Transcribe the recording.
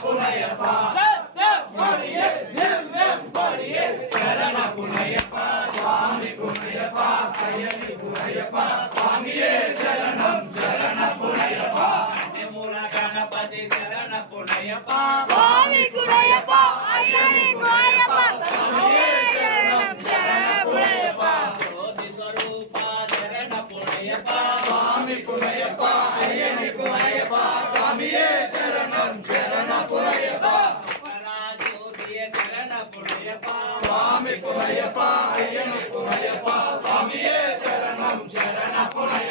புனையப்பா மணியே நிர்ணயம் மணியே சரண புனையப்பா சுவாமி புனையப்பா கையலி புனையப்பா சுவாமியே சரணம் சரண புனையப்பா மூல கணபதி சரண புனையப்பா சுவாமி குணையப்பா ஐயனே கோயப்பா சுவாமியே சரணம் சரண புனையப்பா ஜோதி ஸ்வரூபா சரண புனையப்பா சுவாமி புனையப்பா ஐயனே கோயப்பா சுவாமியே சரணம் சரண புனையப்பா பராஜோதியே சரண புனையப்பா சுவாமி புனையப்பா ஐயனே கோயப்பா சுவாமியே சரணம் சரண புனையப்பா